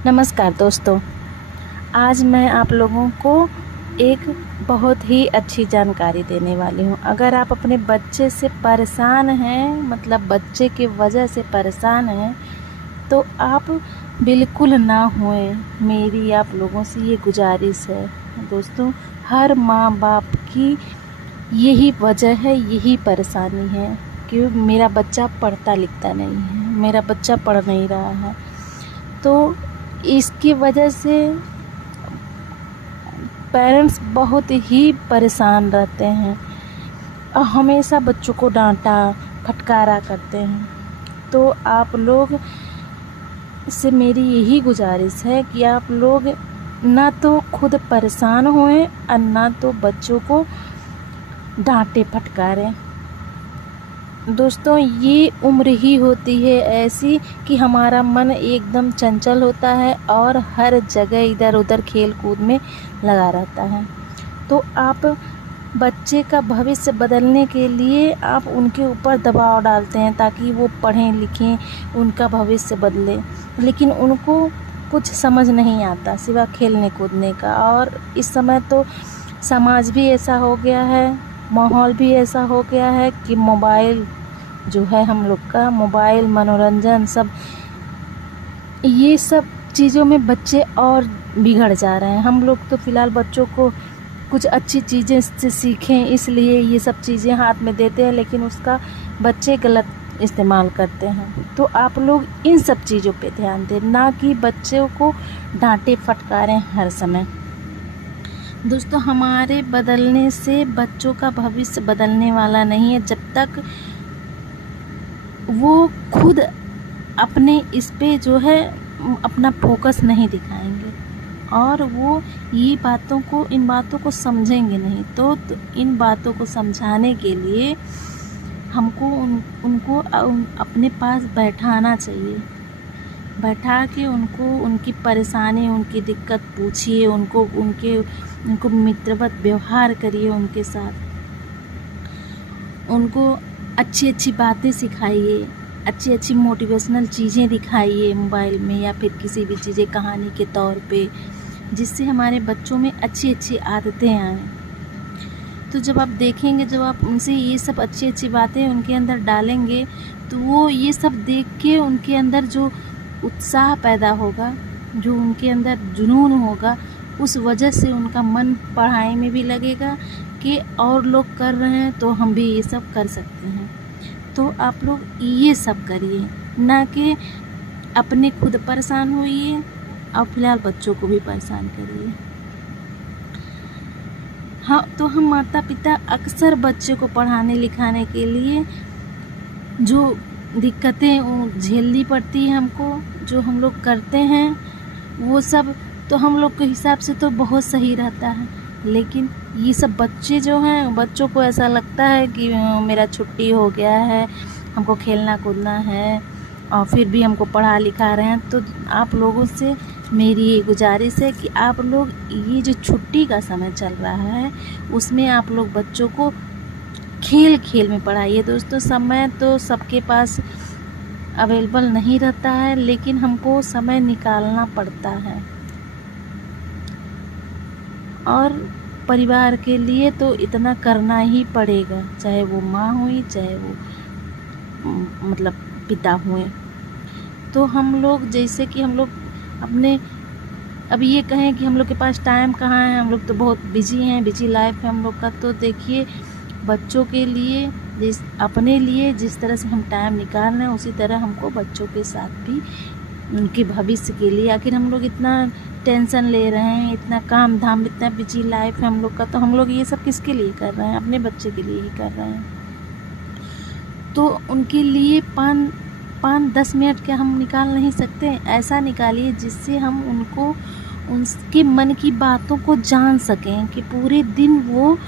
नमस्कार दोस्तों, आज मैं आप लोगों को एक बहुत ही अच्छी जानकारी देने वाली हूँ। अगर आप अपने बच्चे से परेशान हैं, मतलब बच्चे की वजह से परेशान हैं, तो आप बिल्कुल ना होएं। मेरी आप लोगों से ये गुजारिश है दोस्तों। हर माँ बाप की यही वजह है, यही परेशानी है कि मेरा बच्चा पढ़ता लिखता नहीं है, मेरा बच्चा पढ़ नहीं रहा है। तो इसकी वजह से पेरेंट्स बहुत ही परेशान रहते हैं और हमेशा बच्चों को डांटा फटकारा करते हैं। तो आप लोग से मेरी यही गुजारिश है कि आप लोग ना तो खुद परेशान होएं और ना तो बच्चों को डांटे फटकारें। दोस्तों, ये उम्र ही होती है ऐसी कि हमारा मन एकदम चंचल होता है और हर जगह इधर उधर खेल कूद में लगा रहता है। तो आप बच्चे का भविष्य बदलने के लिए आप उनके ऊपर दबाव डालते हैं ताकि वो पढ़ें लिखें, उनका भविष्य बदले, लेकिन उनको कुछ समझ नहीं आता सिवा खेलने कूदने का। और इस समय तो समाज भी ऐसा हो गया है, माहौल भी ऐसा हो गया है कि मोबाइल जो है हम लोग का, मोबाइल मनोरंजन सब, ये सब चीज़ों में बच्चे और बिगड़ जा रहे हैं। हम लोग तो फ़िलहाल बच्चों को कुछ अच्छी चीज़ें से सीखें इसलिए ये सब चीज़ें हाथ में देते हैं, लेकिन उसका बच्चे गलत इस्तेमाल करते हैं। तो आप लोग इन सब चीज़ों पे ध्यान दें, ना कि बच्चों को डांटे फटकारें हर समय। दोस्तों, हमारे बदलने से बच्चों का भविष्य बदलने वाला नहीं है जब तक वो खुद अपने इस पे जो है अपना फोकस नहीं दिखाएंगे और वो इन बातों को समझेंगे नहीं। तो इन बातों को समझाने के लिए हमको उनको अपने पास बैठाना चाहिए। बैठा के उनको उनकी परेशानी, उनकी दिक्कत पूछिए, उनको मित्रवत व्यवहार करिए उनके साथ, उनको अच्छी अच्छी बातें सिखाइए, अच्छी अच्छी मोटिवेशनल चीज़ें दिखाइए मोबाइल में या फिर किसी भी चीज़ें कहानी के तौर पे, जिससे हमारे बच्चों में अच्छी अच्छी आदतें आएँ। तो जब आप देखेंगे, जब आप उनसे ये सब अच्छी अच्छी बातें उनके अंदर डालेंगे, तो वो ये सब देख के उनके अंदर जो उत्साह पैदा होगा, जो उनके अंदर जुनून होगा, उस वजह से उनका मन पढ़ाई में भी लगेगा कि और लोग कर रहे हैं तो हम भी ये सब कर सकते हैं। तो आप लोग ये सब करिए, ना कि अपने खुद परेशान होइए और फिलहाल बच्चों को भी परेशान करिए। हाँ, तो हम माता पिता अक्सर बच्चे को पढ़ाने लिखाने के लिए जो दिक्कतें झेलनी पड़ती है हमको, जो हम लोग करते हैं, वो सब तो हम लोग के हिसाब से तो बहुत सही रहता है, लेकिन ये सब बच्चे जो हैं, बच्चों को ऐसा लगता है कि मेरा छुट्टी हो गया है, हमको खेलना कूदना है और फिर भी हमको पढ़ा लिखा रहे हैं। तो आप लोगों से मेरी ये गुजारिश है कि आप लोग ये जो छुट्टी का समय चल रहा है उसमें आप लोग बच्चों को खेल खेल में पढ़ाइए। दोस्तों, समय तो सबके पास अवेलेबल नहीं रहता है, लेकिन हमको समय निकालना पड़ता है और परिवार के लिए तो इतना करना ही पड़ेगा, चाहे वो माँ हुई, चाहे वो मतलब पिता हुए। तो हम लोग, जैसे कि हम लोग अपने अब ये कहें कि हम लोग के पास टाइम कहाँ है, हम लोग तो बहुत बिजी हैं, बिजी लाइफ है हम लोग का। तो देखिए, बच्चों के लिए अपने लिए जिस तरह से हम टाइम निकाल रहे हैं, उसी तरह हमको बच्चों के साथ भी उनके भविष्य के लिए, आखिर हम लोग इतना टेंशन ले रहे हैं, इतना काम धाम, इतना बिजी लाइफ है हम लोग का, तो हम लोग ये सब किसके लिए कर रहे हैं? अपने बच्चे के लिए ही कर रहे हैं। तो उनके लिए 5-10 मिनट क्या हम निकाल नहीं सकते? ऐसा निकालिए जिससे हम उनके मन की बातों को जान सकें कि पूरे दिन वो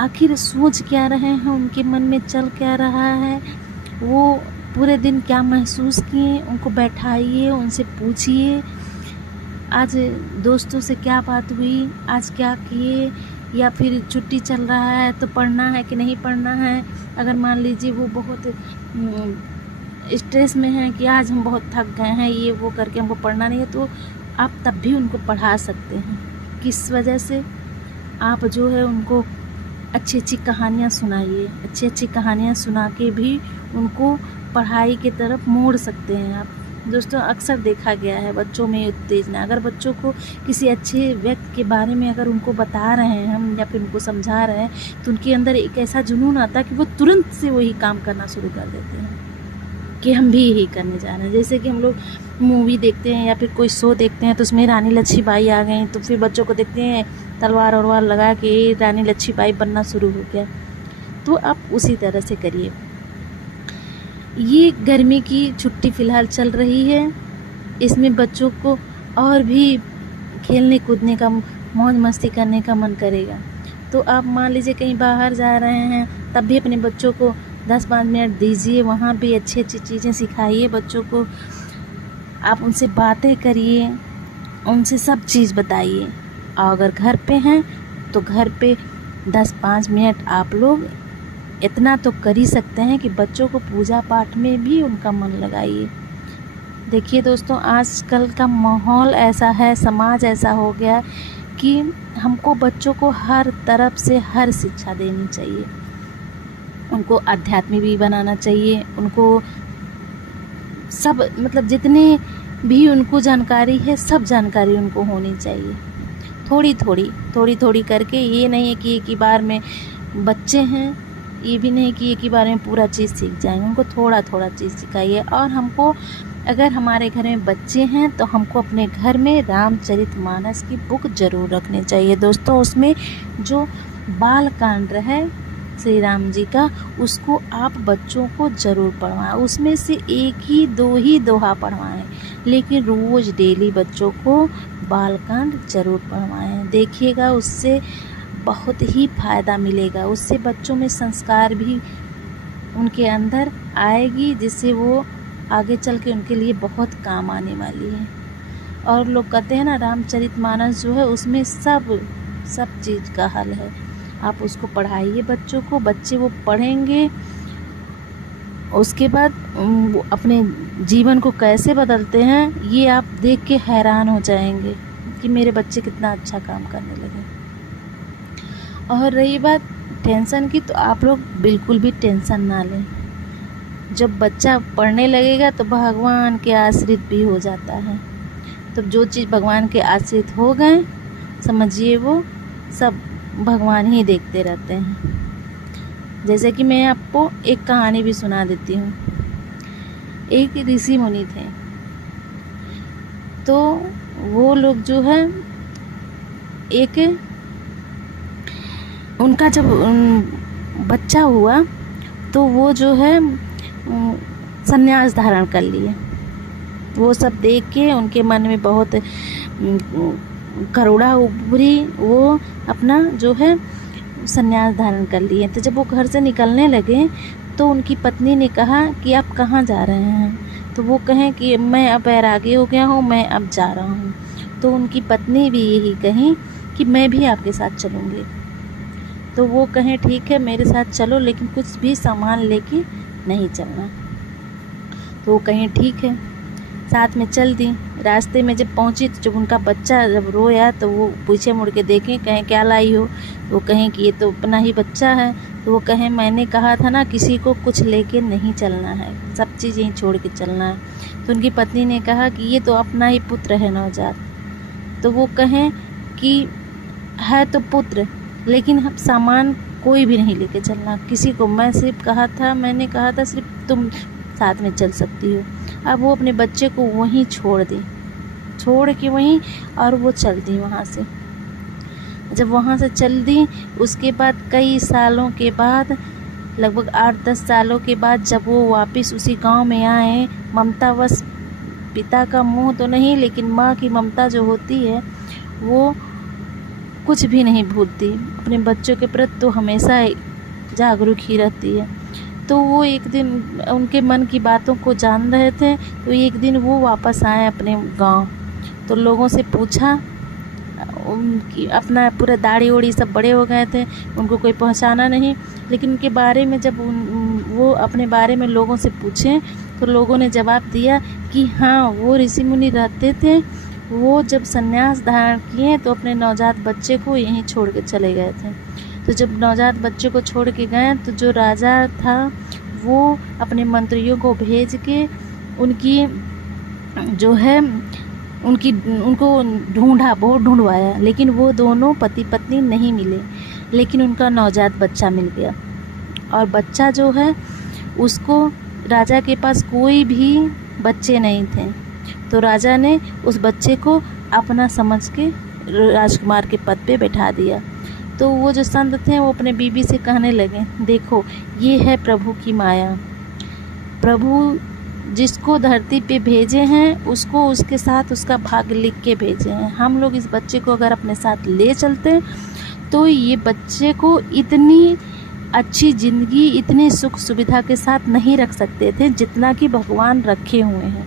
आखिर सोच क्या रहे हैं, उनके मन में चल क्या रहा है, वो पूरे दिन क्या महसूस किए। उनको बैठाइए, उनसे पूछिए आज दोस्तों से क्या बात हुई, आज क्या किए, या फिर छुट्टी चल रहा है तो पढ़ना है कि नहीं पढ़ना है। अगर मान लीजिए वो बहुत स्ट्रेस में है कि आज हम बहुत थक गए हैं, ये वो करके हमको पढ़ना नहीं है, तो आप तब भी उनको पढ़ा सकते हैं। किस वजह से? आप जो है उनको अच्छी अच्छी कहानियाँ सुनाइए, अच्छी अच्छी कहानियाँ सुना के भी उनको पढ़ाई की तरफ मोड़ सकते हैं आप। दोस्तों, अक्सर देखा गया है बच्चों में उत्तेजना, अगर बच्चों को किसी अच्छे व्यक्ति के बारे में अगर उनको बता रहे हैं हम या फिर उनको समझा रहे हैं तो उनके अंदर एक ऐसा जुनून आता है कि वो तुरंत से वही काम करना शुरू कर देते हैं कि हम भी यही करने जा रहे हैं। जैसे कि हम लोग मूवी देखते हैं या फिर कोई शो देखते हैं तो उसमें रानी लक्ष्मीबाई आ गई, तो फिर बच्चों को देखते हैं तलवार वलवार लगा के रानी लक्ष्मीबाई बनना शुरू हो गया। तो आप उसी तरह से करिए। ये गर्मी की छुट्टी फ़िलहाल चल रही है, इसमें बच्चों को और भी खेलने कूदने का, मौज मस्ती करने का मन करेगा। तो आप मान लीजिए कहीं बाहर जा रहे हैं तब भी अपने बच्चों को 10-5 मिनट दीजिए, वहाँ भी अच्छी अच्छी चीज़ें सिखाइए बच्चों को। आप उनसे बातें करिए, उनसे सब चीज़ बताइए। और अगर घर पे हैं तो घर पे 10-5 मिनट आप लोग इतना तो कर ही सकते हैं कि बच्चों को पूजा पाठ में भी उनका मन लगाइए। देखिए दोस्तों, आजकल का माहौल ऐसा है, समाज ऐसा हो गया कि हमको बच्चों को हर तरफ से हर शिक्षा देनी चाहिए। उनको आध्यात्मिक भी बनाना चाहिए, उनको सब मतलब जितने भी उनको जानकारी है सब जानकारी उनको होनी चाहिए। थोड़ी थोड़ी करके, ये नहीं है कि एक ही बार में, बच्चे हैं ये भी नहीं कि एक ही बार में पूरा चीज़ सीख जाएंगे, उनको थोड़ा थोड़ा चीज़ सिखाइए। और हमको, अगर हमारे घर में बच्चे हैं तो हमको अपने घर में रामचरितमानस की बुक ज़रूर रखनी चाहिए दोस्तों। उसमें जो बाल कांड है श्री राम जी का, उसको आप बच्चों को ज़रूर पढ़वाएं। उसमें से एक ही दो ही दोहा पढ़वाएं, लेकिन रोज़ डेली बच्चों को बाल कांड ज़रूर पढ़वाएं। देखिएगा उससे बहुत ही फ़ायदा मिलेगा, उससे बच्चों में संस्कार भी उनके अंदर आएगी, जिससे वो आगे चल के उनके लिए बहुत काम आने वाली है। और लोग कहते हैं ना, रामचरितमानस जो है उसमें सब चीज़ का हल है। आप उसको पढ़ाइए बच्चों को, बच्चे वो पढ़ेंगे, उसके बाद वो अपने जीवन को कैसे बदलते हैं ये आप देख के हैरान हो जाएंगे कि मेरे बच्चे कितना अच्छा काम करने लगे। और रही बात टेंशन की, तो आप लोग बिल्कुल भी टेंशन ना लें। जब बच्चा पढ़ने लगेगा तो भगवान के आश्रित भी हो जाता है। तो जो चीज़ भगवान के आश्रित हो गए, समझिए वो सब भगवान ही देखते रहते हैं। जैसे कि मैं आपको एक कहानी भी सुना देती हूँ। एक ऋषि मुनि थे, तो वो लोग जो है, एक उनका जब बच्चा हुआ तो वो जो है संन्यास धारण कर लिए। वो सब देख के उनके मन में बहुत करुणा उभरी, वो अपना जो है संन्यास धारण कर लिए। तो जब वो घर से निकलने लगे तो उनकी पत्नी ने कहा कि आप कहाँ जा रहे हैं? तो वो कहें कि मैं अब बैरागी हो गया हूँ, मैं अब जा रहा हूँ। तो उनकी पत्नी भी यही कही कि मैं भी आपके साथ चलूँगी। तो वो कहें ठीक है मेरे साथ चलो, लेकिन कुछ भी सामान लेके नहीं चलना। तो वो कहें ठीक है, साथ में चल दी। रास्ते में जब पहुंची तो जब उनका बच्चा जब रोया तो वो पीछे मुड़ के देखें, कहें क्या लाई हो? वो कहें कि ये तो अपना ही बच्चा है। तो वो कहें मैंने कहा था ना किसी को कुछ लेके नहीं चलना है, सब चीज़ यहीं छोड़ के चलना है। तो उनकी पत्नी ने कहा कि ये तो अपना ही पुत्र है नवजात। तो वो कहें कि है तो पुत्र, लेकिन हम सामान कोई भी नहीं लेके चलना किसी को, मैंने कहा था सिर्फ तुम साथ में चल सकती हो। अब वो अपने बच्चे को वहीं छोड़ के वहीं, और वो चल दी वहाँ से। जब वहाँ से चल दी, उसके बाद कई सालों के बाद, लगभग 8-10 सालों के बाद जब वो वापस उसी गांव में आए, ममतावश, पिता का मुँह तो नहीं लेकिन माँ की ममता जो होती है वो कुछ भी नहीं भूलती, अपने बच्चों के प्रति तो हमेशा जागरूक ही रहती है। तो वो एक दिन उनके मन की बातों को जान रहे थे। तो एक दिन वो वापस आए अपने गांव, तो लोगों से पूछा, उनकी अपना पूरा दाढ़ी ओढ़ी सब बड़े हो गए थे, उनको कोई पहचाना नहीं। लेकिन उनके बारे में जब वो अपने बारे में लोगों से पूछे तो लोगों ने जवाब दिया कि हाँ वो ऋषि मुनि रहते थे वो जब संन्यास धारण किए तो अपने नवजात बच्चे को यहीं छोड़ के चले गए थे। तो जब नवजात बच्चे को छोड़ के गए तो जो राजा था वो अपने मंत्रियों को भेज के उनकी जो है उनको ढूंढा, बहुत ढूंढवाया, लेकिन वो दोनों पति पत्नी नहीं मिले, लेकिन उनका नवजात बच्चा मिल गया। और बच्चा जो है उसको, राजा के पास कोई भी बच्चे नहीं थे, तो राजा ने उस बच्चे को अपना समझ के राजकुमार के पद पे बैठा दिया। तो वो जो संत थे वो अपने बीवी से कहने लगे, देखो ये है प्रभु की माया, प्रभु जिसको धरती पे भेजे हैं उसको उसके साथ उसका भाग्य लिख के भेजे हैं। हम लोग इस बच्चे को अगर अपने साथ ले चलते तो ये बच्चे को इतनी अच्छी ज़िंदगी, इतनी सुख सुविधा के साथ नहीं रख सकते थे जितना कि भगवान रखे हुए हैं।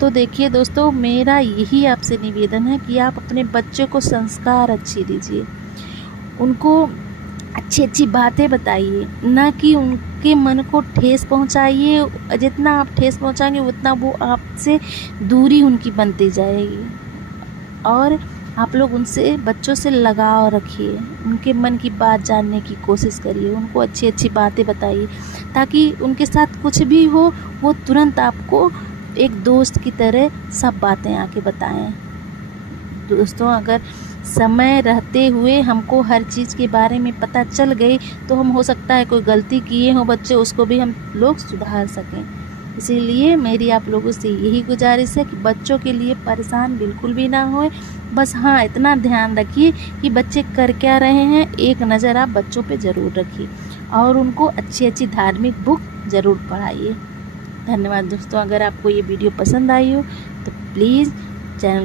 तो देखिए दोस्तों, मेरा यही आपसे निवेदन है कि आप अपने बच्चों को संस्कार अच्छे दीजिए, उनको अच्छी अच्छी बातें बताइए, ना कि उनके मन को ठेस पहुंचाइए। जितना आप ठेस पहुंचाएंगे उतना वो आपसे दूरी उनकी बनती जाएगी। और आप लोग उनसे, बच्चों से लगाव रखिए, उनके मन की बात जानने की कोशिश करिए, उनको अच्छी अच्छी बातें बताइए, ताकि उनके साथ कुछ भी हो वो तुरंत आपको एक दोस्त की तरह सब बातें आके बताएं। दोस्तों, अगर समय रहते हुए हमको हर चीज़ के बारे में पता चल गई तो हम, हो सकता है कोई गलती किए हो बच्चे, उसको भी हम लोग सुधार सकें। इसीलिए मेरी आप लोगों से यही गुजारिश है कि बच्चों के लिए परेशान बिल्कुल भी ना होए। बस हाँ, इतना ध्यान रखिए कि बच्चे कर क्या रहे हैं, एक नज़र आप बच्चों पे ज़रूर रखिए और उनको अच्छी अच्छी धार्मिक बुक ज़रूर पढ़ाइए। धन्यवाद दोस्तों। अगर आपको ये वीडियो पसंद आई हो तो प्लीज़ चैनल